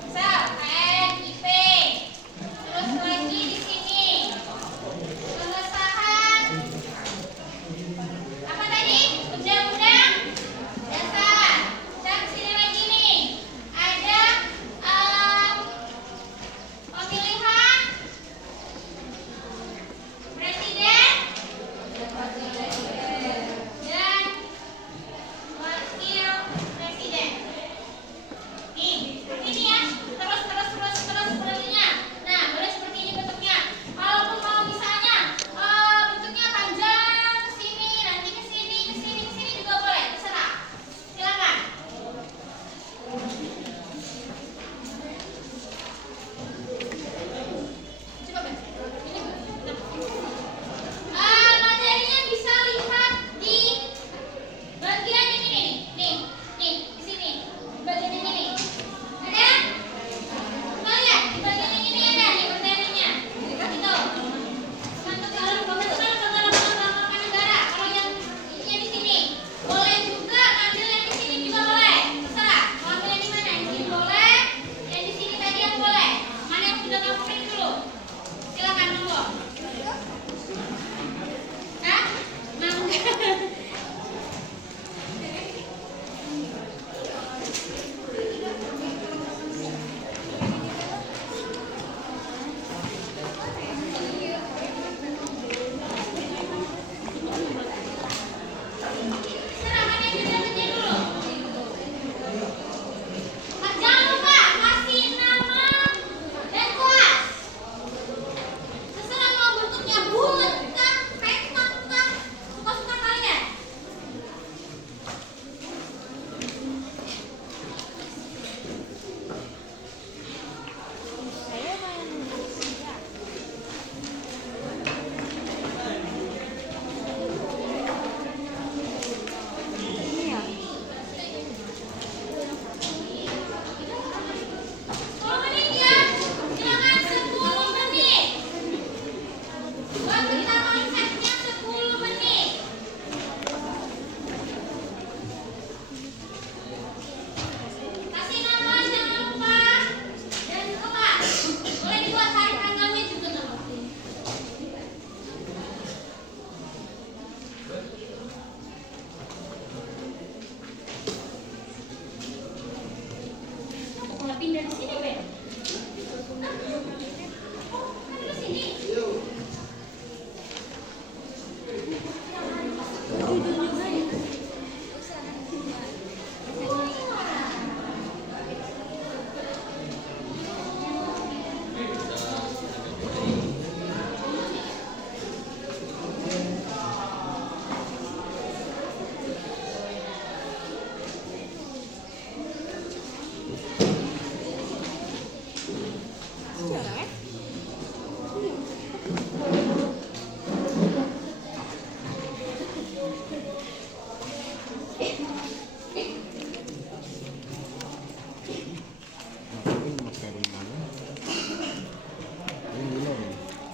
misal NIP. Terus lagi di sini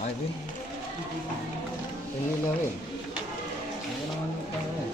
Ay, Vin. Ini na, Vin. Ano naman yung pangalan?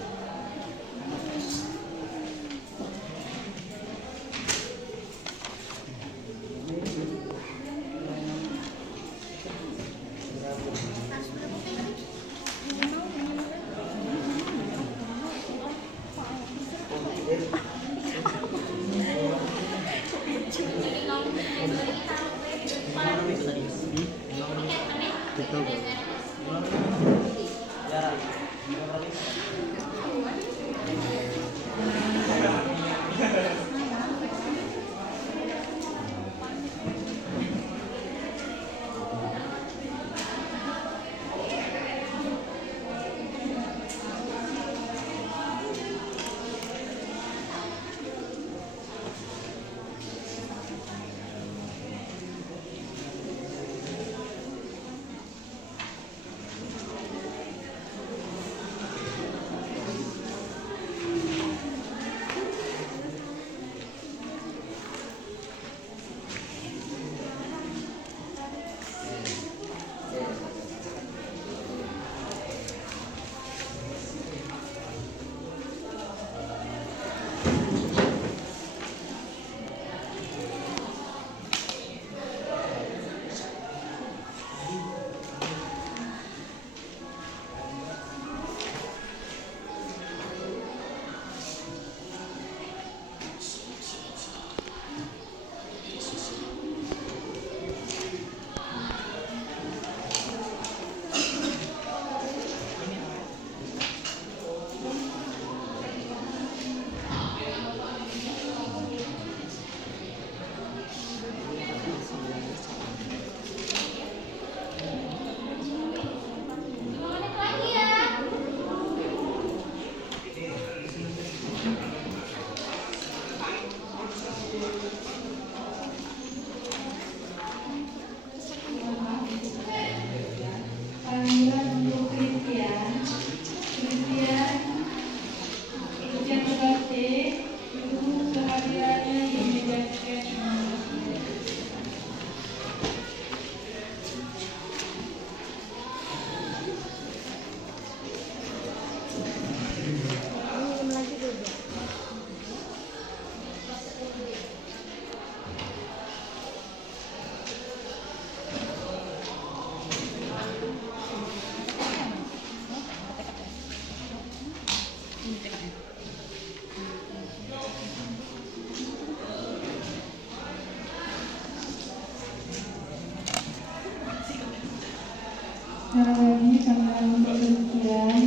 Lagi sama untuk sekian,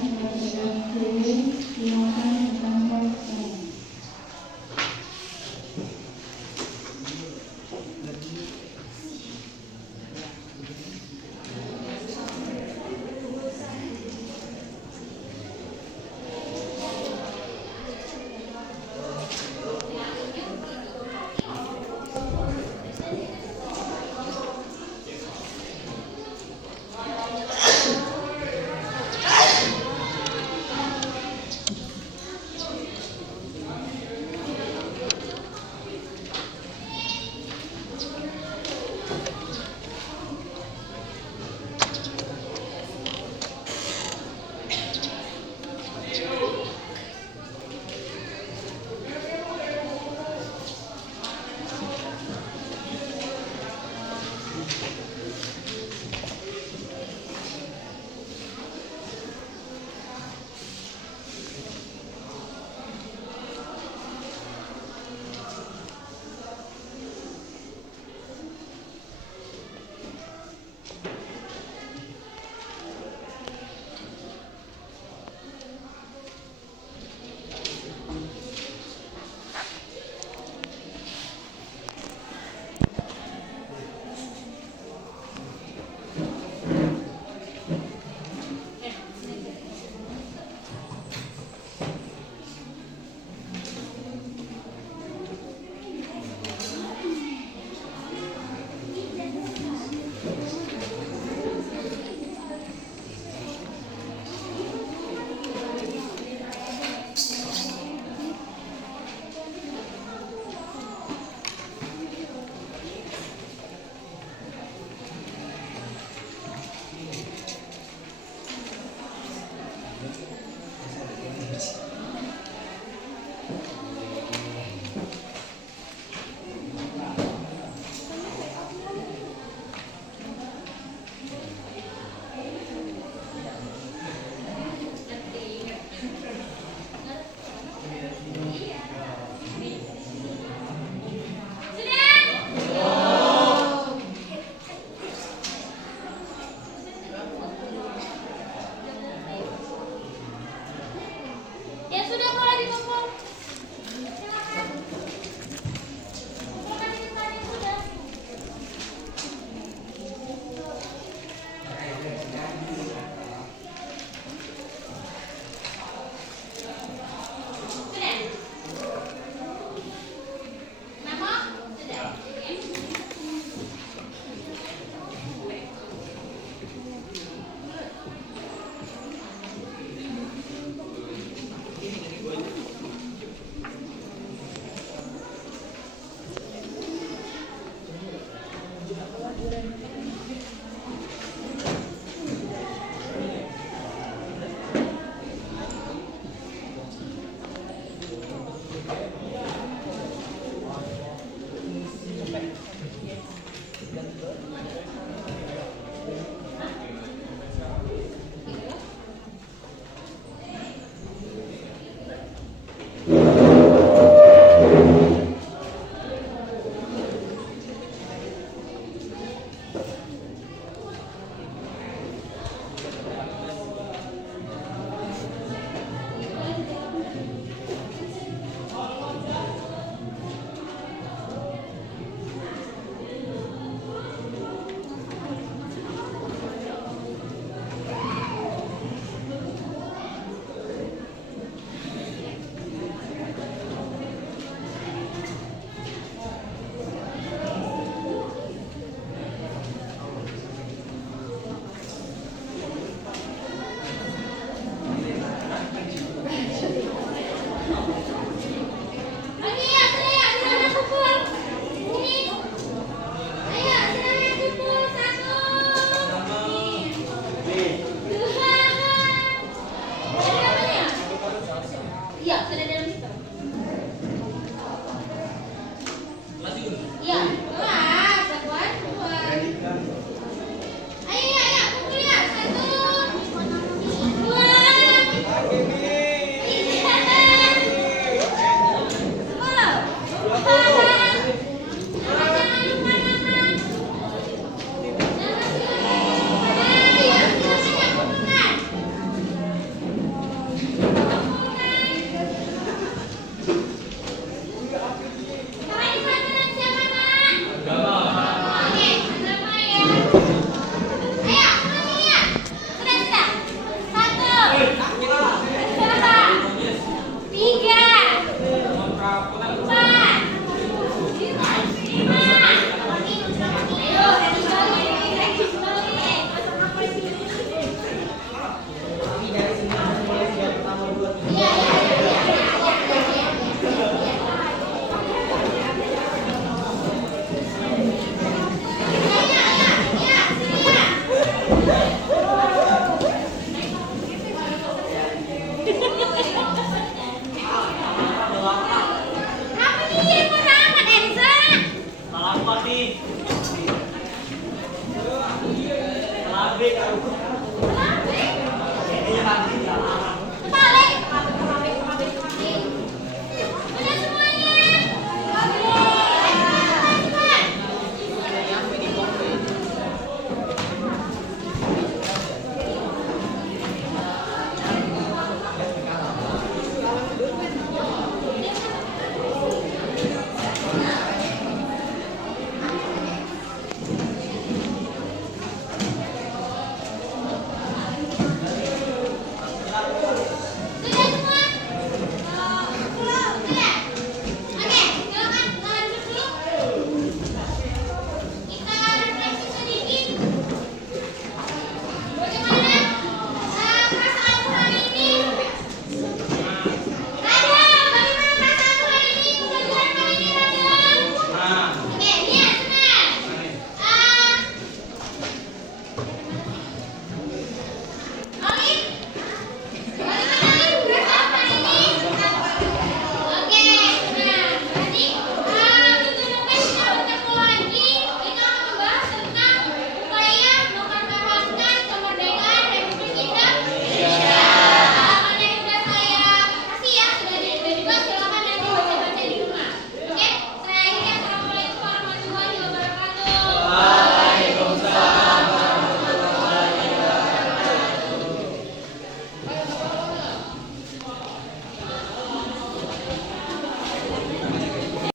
silakan ditambahkan.